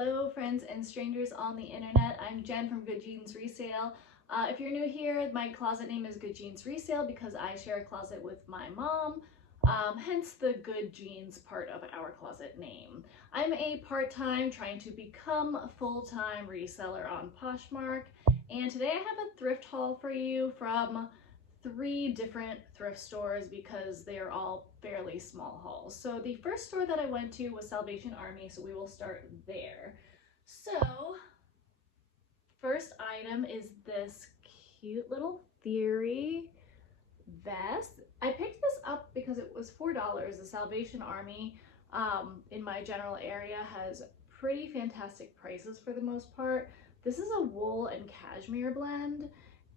Hello friends and strangers on the internet. I'm Jen from Good Jeans Resale. If you're new here, my closet name is Good Jeans Resale because I share a closet with my mom, hence the Good Jeans part of our closet name. I'm a part-time trying to become a full-time reseller on Poshmark, and today I have a thrift haul for you from 3 different thrift stores because they are all fairly small hauls. So the first store that I went to was Salvation Army, so we will start there. So first item is this cute little Theory vest. I picked this up because it was $4. The Salvation Army in my general area has pretty fantastic prices for the most part. This is a wool and cashmere blend,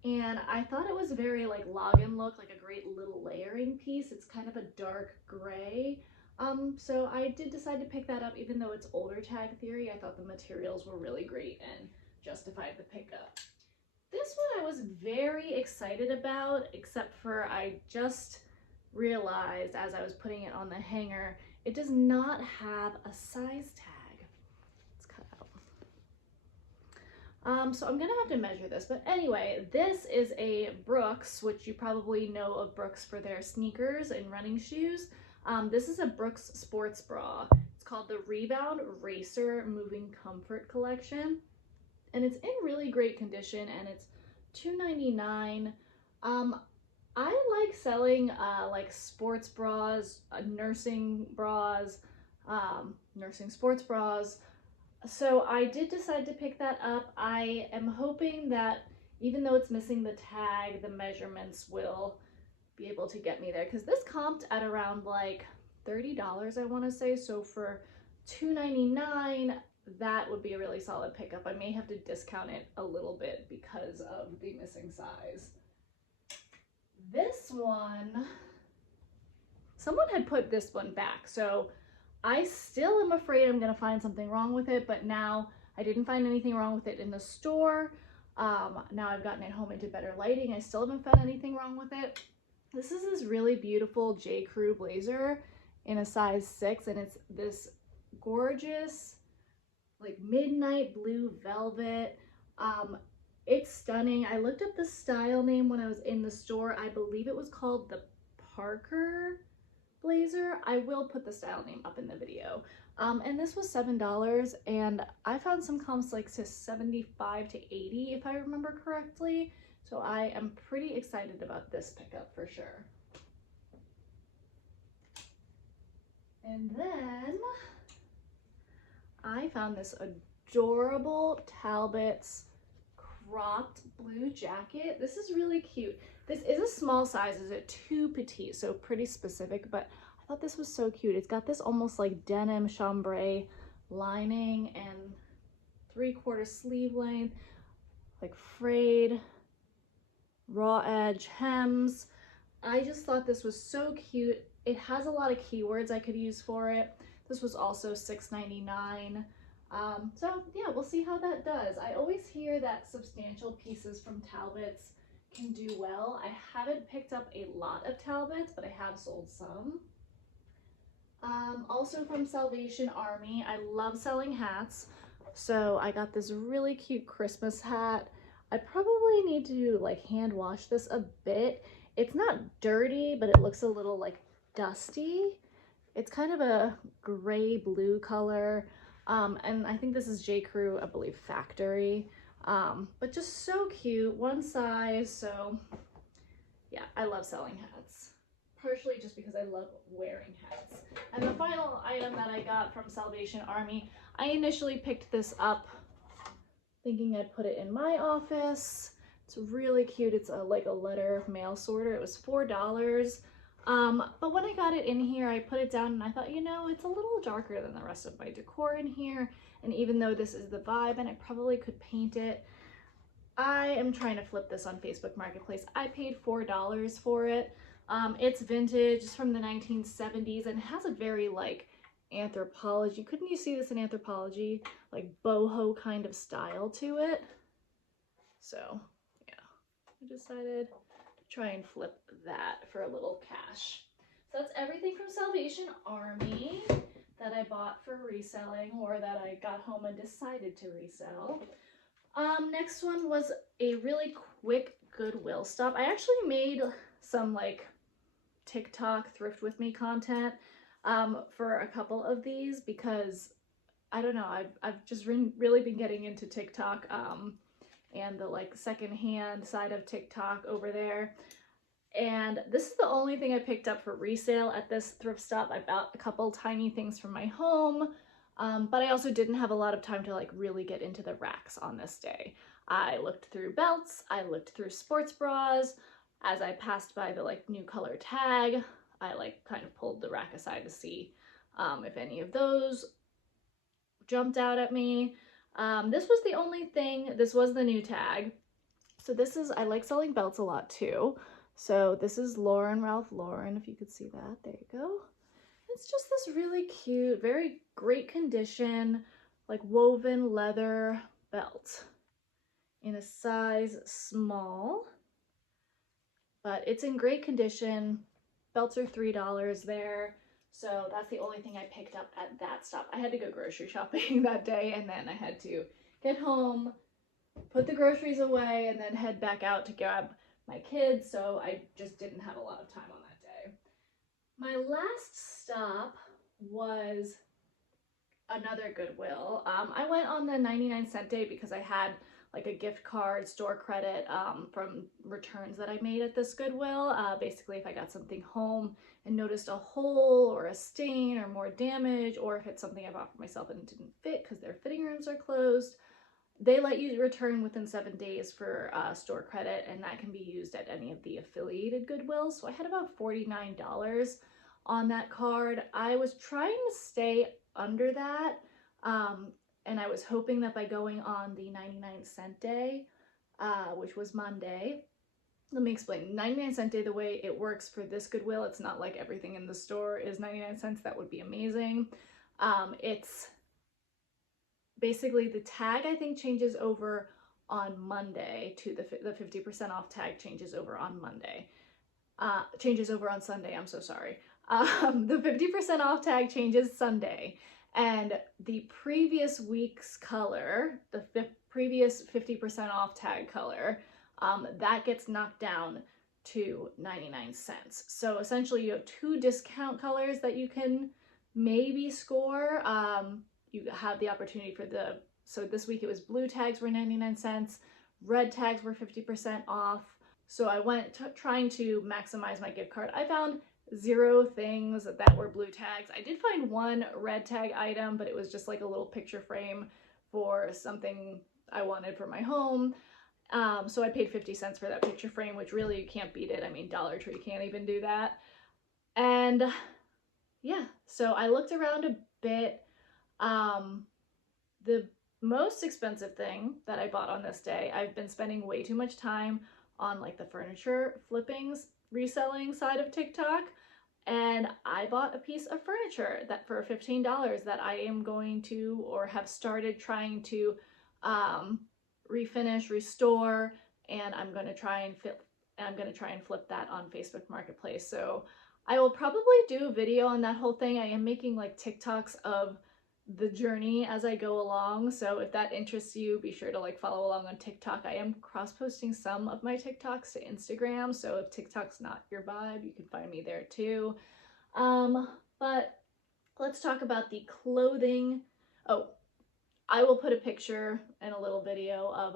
and I thought it was very like login look, like a great little layering piece. It's kind of a dark gray. So I did decide to pick that up even though it's older tag Theory. I thought the materials were really great and justified the pickup. This one I was very excited about, except for I just realized as I was putting it on the hanger, it does not have a size tag. It's cut out. So I'm gonna have to measure this, but anyway, this is a Brooks, which you probably know of Brooks for their sneakers and running shoes. This is a Brooks sports bra. It's called the Rebound Racer Moving Comfort Collection, and it's in really great condition, and it's $2.99. I like selling like sports bras, nursing bras, nursing sports bras. So I did decide to pick that up. I am hoping that even though it's missing the tag, the measurements will be able to get me there, because this comped at around like $30, I want to say. So for $2.99, that would be a really solid pickup. I may have to discount it a little bit because of the missing size. This one, someone had put this one back, so I still am afraid I'm gonna find something wrong with it, but now I didn't find anything wrong with it in the store. Now I've gotten it home into better lighting. I still haven't found anything wrong with it. This is this really beautiful J. Crew blazer in a size 6, and it's this gorgeous like midnight blue velvet. It's stunning. I looked up the style name when I was in the store. I believe it was called the Parker blazer. I will put the style name up in the video. And this was $7, and I found some comps like to 75 to 80 if I remember correctly. So I am pretty excited about this pickup for sure. And then I found this adorable Talbot's cropped blue jacket. This is really cute. This is a small size, is a 2 petite, so pretty specific, but I thought this was so cute. It's got this almost like denim chambray lining and 3/4 sleeve length, like frayed raw edge hems. I just thought this was so cute. It has a lot of keywords I could use for it. This was also $6.99. So yeah, we'll see how that does. I always hear that substantial pieces from Talbot's can do well. I haven't picked up a lot of Talbot's, but I have sold some. Also from Salvation Army, I love selling hats. So I got this really cute Christmas hat. I probably need to like hand wash this a bit. It's not dirty, but it looks a little like dusty. It's kind of a gray blue color. And I think this is J. Crew, I believe factory. But just so cute, one size. So yeah, I love selling hats, partially just because I love wearing hats. And the final item that I got from Salvation Army, I initially picked this up thinking I'd put it in my office. It's really cute. It's like a letter mail sorter. It was $4. But when I got it in here, I put it down and I thought, you know, it's a little darker than the rest of my decor in here. And even though this is the vibe and I probably could paint it, I am trying to flip this on Facebook Marketplace. I paid $4 for it. It's vintage, it's from the 1970s, and it has a very like Anthropologie. Couldn't you see this in Anthropologie? Like boho kind of style to it. So yeah, I decided try and flip that for a little cash. So that's everything from Salvation Army. that I bought for reselling, or that I got home and decided to resell. Next one was a really quick Goodwill stop. I actually made some like TikTok thrift with me content for a couple of these because I don't know, I've just really been getting into TikTok and the like secondhand side of TikTok over there. And this is the only thing I picked up for resale at this thrift stop. I bought a couple tiny things from my home, but I also didn't have a lot of time to like really get into the racks on this day. I looked through belts, I looked through sports bras. As I passed by the like new color tag, I like kind of pulled the rack aside to see if any of those jumped out at me. This was the only thing, this was the new tag. So this is, I like selling belts a lot too. So this is Lauren Ralph Lauren, if you could see that, there you go. It's just this really cute, very great condition, like woven leather belt in a size small, but it's in great condition. Belts are $3 there. So that's the only thing I picked up at that stop. I had to go grocery shopping that day, and then I had to get home, put the groceries away, and then head back out to grab my kids, so I just didn't have a lot of time on that day. My last stop was another Goodwill. I went on the 99-cent day because I had like a gift card, store credit from returns that I made at this Goodwill. Basically, if I got something home and noticed a hole or a stain or more damage, or if it's something I bought for myself and it didn't fit because their fitting rooms are closed, they let you return within 7 days for store credit, and that can be used at any of the affiliated Goodwills. So I had about $49 on that card. I was trying to stay under that, and I was hoping that by going on the 99-cent day, which was Monday, let me explain. 99-cent day, the way it works for this Goodwill, it's not like everything in the store is 99 cents. That would be amazing. It's basically the tag, I think, changes over on Monday to the 50% off tag changes over on Monday. Changes over on Sunday, I'm so sorry. The 50% off tag changes Sunday, and the previous week's color, the previous 50% off tag color, that gets knocked down to 99 cents. So essentially you have two discount colors that you can maybe score. You have the opportunity for so this week it was blue tags were 99 cents, red tags were 50% off. So I went trying to maximize my gift card. I found 0 things that were blue tags. I did find one red tag item, but it was just like a little picture frame for something I wanted for my home. So I paid 50 cents for that picture frame, which really you can't beat it. I mean, Dollar Tree can't even do that. And yeah, so I looked around a bit. The most expensive thing that I bought on this day, I've been spending way too much time on like the furniture flippings, reselling side of TikTok. And I bought a piece of furniture that for $15 that I am going to, or have started trying to refinish, restore, and I'm going to try and flip that on Facebook Marketplace. So I will probably do a video on that whole thing. I am making like TikToks of the journey as I go along. So if that interests you, be sure to like follow along on TikTok. I am cross-posting some of my TikToks to Instagram. So if TikTok's not your vibe, you can find me there too. But let's talk about the clothing. Oh, I will put a picture and a little video of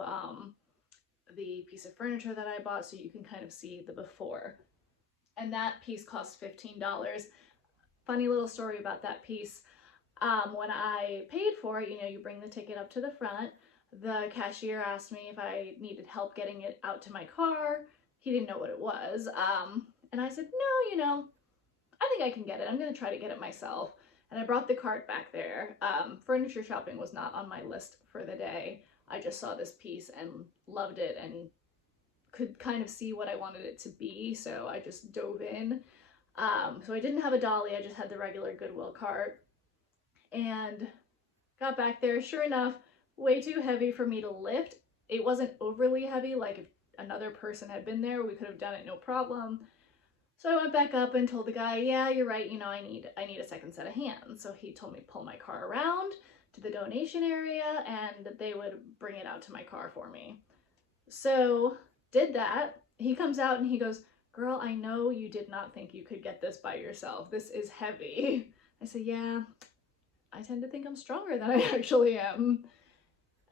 the piece of furniture that I bought so you can kind of see the before. And that piece cost $15. Funny little story about that piece. When I paid for it, you bring the ticket up to the front. The cashier asked me if I needed help getting it out to my car. He didn't know what it was. And I said, no, I think I can get it. I'm going to try to get it myself. And I brought the cart back there. Furniture shopping was not on my list for the day. I just saw this piece and loved it and could kind of see what I wanted it to be. So I just dove in. So I didn't have a dolly. I just had the regular Goodwill cart. And got back there, sure enough, way too heavy for me to lift. It wasn't overly heavy, like if another person had been there, we could have done it no problem. So I went back up and told the guy, yeah, you're right, you know, I need a second set of hands. So he told me to pull my car around to the donation area and they would bring it out to my car for me. So did that. He comes out and he goes, girl, I know you did not think you could get this by yourself. This is heavy. I said, yeah, I tend to think I'm stronger than I actually am.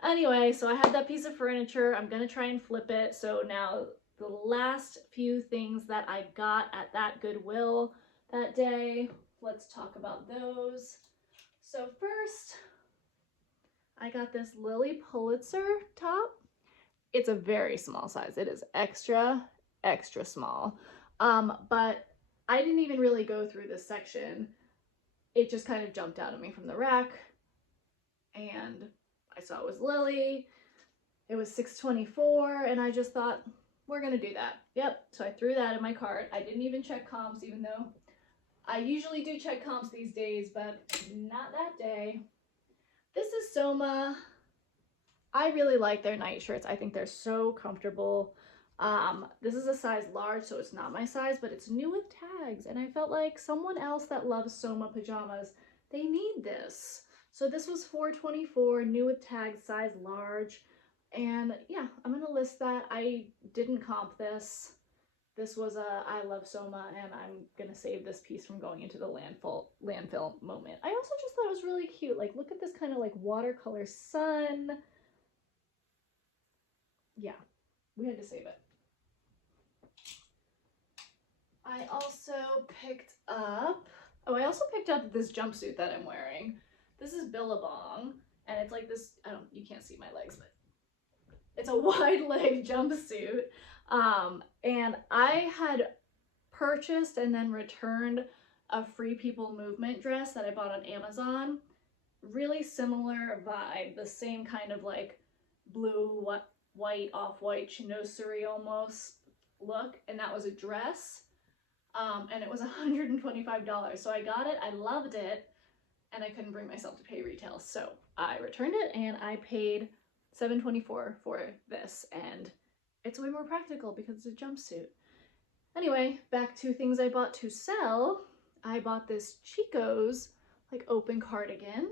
Anyway, so I have that piece of furniture. I'm gonna try and flip it. So now the last few things that I got at that Goodwill that day, let's talk about those. So first, I got this Lily Pulitzer top. It's a very small size. It is extra, extra small. But I didn't even really go through this section. It just kind of jumped out at me from the rack and I saw it was Lily. It was $6.24 and I just thought, we're gonna do that. Yep, so I threw that in my cart. I didn't even check comps, even though I usually do check comps these days, but not that day. This is Soma. I really like their night shirts. I think they're so comfortable. This is a size large, so it's not my size, but it's new with tags. And I felt like someone else that loves Soma pajamas, they need this. So this was $4.24, new with tags, size large. And yeah, I'm gonna list that. I didn't comp this. This was a I love Soma, and I'm gonna save this piece from going into the landfill moment. I also just thought it was really cute. Like, look at this kind of like watercolor sun. Yeah, we had to save it. I also picked up this jumpsuit that I'm wearing. This is Billabong, and it's like this, you can't see my legs, but it's a wide leg jumpsuit. And I had purchased and then returned a Free People Movement dress that I bought on Amazon. Really similar vibe, the same kind of like blue, white, off-white, chinoiserie almost look, and that was a dress. And it was $125. So I got it, I loved it, and I couldn't bring myself to pay retail. So I returned it and I paid $7.24 for this, and it's way more practical because it's a jumpsuit. Anyway, back to things I bought to sell. I bought this Chico's like open cardigan.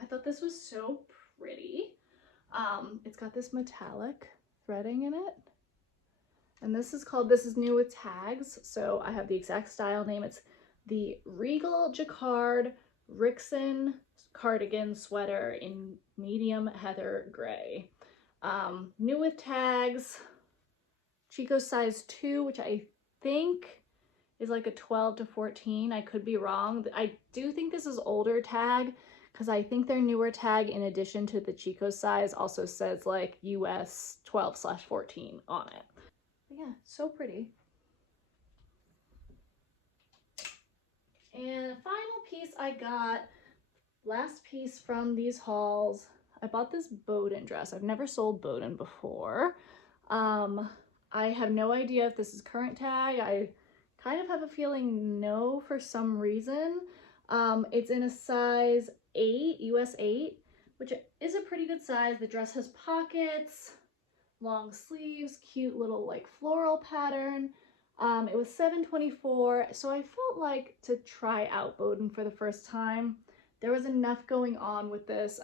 I thought this was so pretty. It's got this metallic threading in it. And this is new with tags. So I have the exact style name. It's the Regal Jacquard Rixson cardigan sweater in medium heather gray. New with tags, Chico size 2, which I think is like a 12 to 14. I could be wrong. I do think this is older tag because I think their newer tag, in addition to the Chico size, also says like US 12/14 on it. But yeah, so pretty. And final piece I got, last piece from these hauls, I bought this Bowden dress. I've never sold Bowden before. I have no idea if this is current tag. I kind of have a feeling no for some reason. It's in a size 8, US 8, which is a pretty good size. The dress has pockets, long sleeves, cute little like floral pattern. It was $7.24, so I felt like to try out Bowden for the first time. There was enough going on with this.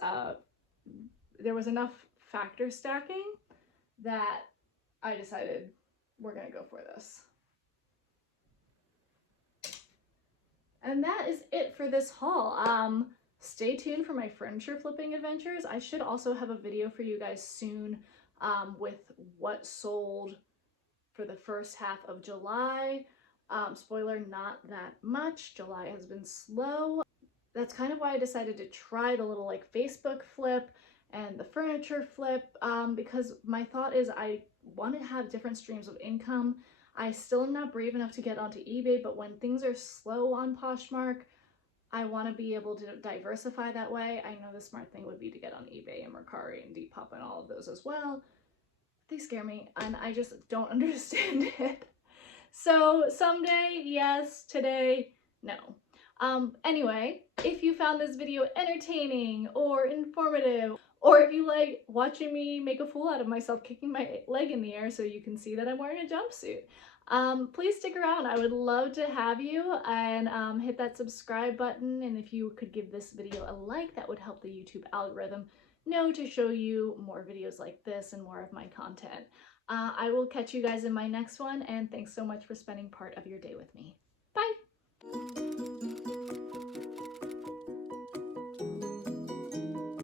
There was enough factor stacking that I decided we're gonna go for this. And that is it for this haul. Stay tuned for my furniture flipping adventures. I should also have a video for you guys soon with what sold for the first half of July. Spoiler, not that much. July has been slow. That's kind of why I decided to try the little like Facebook flip and the furniture flip, because my thought is I want to have different streams of income. I still am not brave enough to get onto eBay, but when things are slow on Poshmark, I want to be able to diversify that way. I know the smart thing would be to get on eBay and Mercari and Depop and all of those as well. They scare me and I just don't understand it. So someday, yes, today, no. Anyway, if you found this video entertaining or informative, or if you like watching me make a fool out of myself kicking my leg in the air so you can see that I'm wearing a jumpsuit, Please stick around. I would love to have you, and hit that subscribe button. And if you could give this video a like, that would help the YouTube algorithm know to show you more videos like this and more of my content. I will catch you guys in my next one, and thanks so much for spending part of your day with me.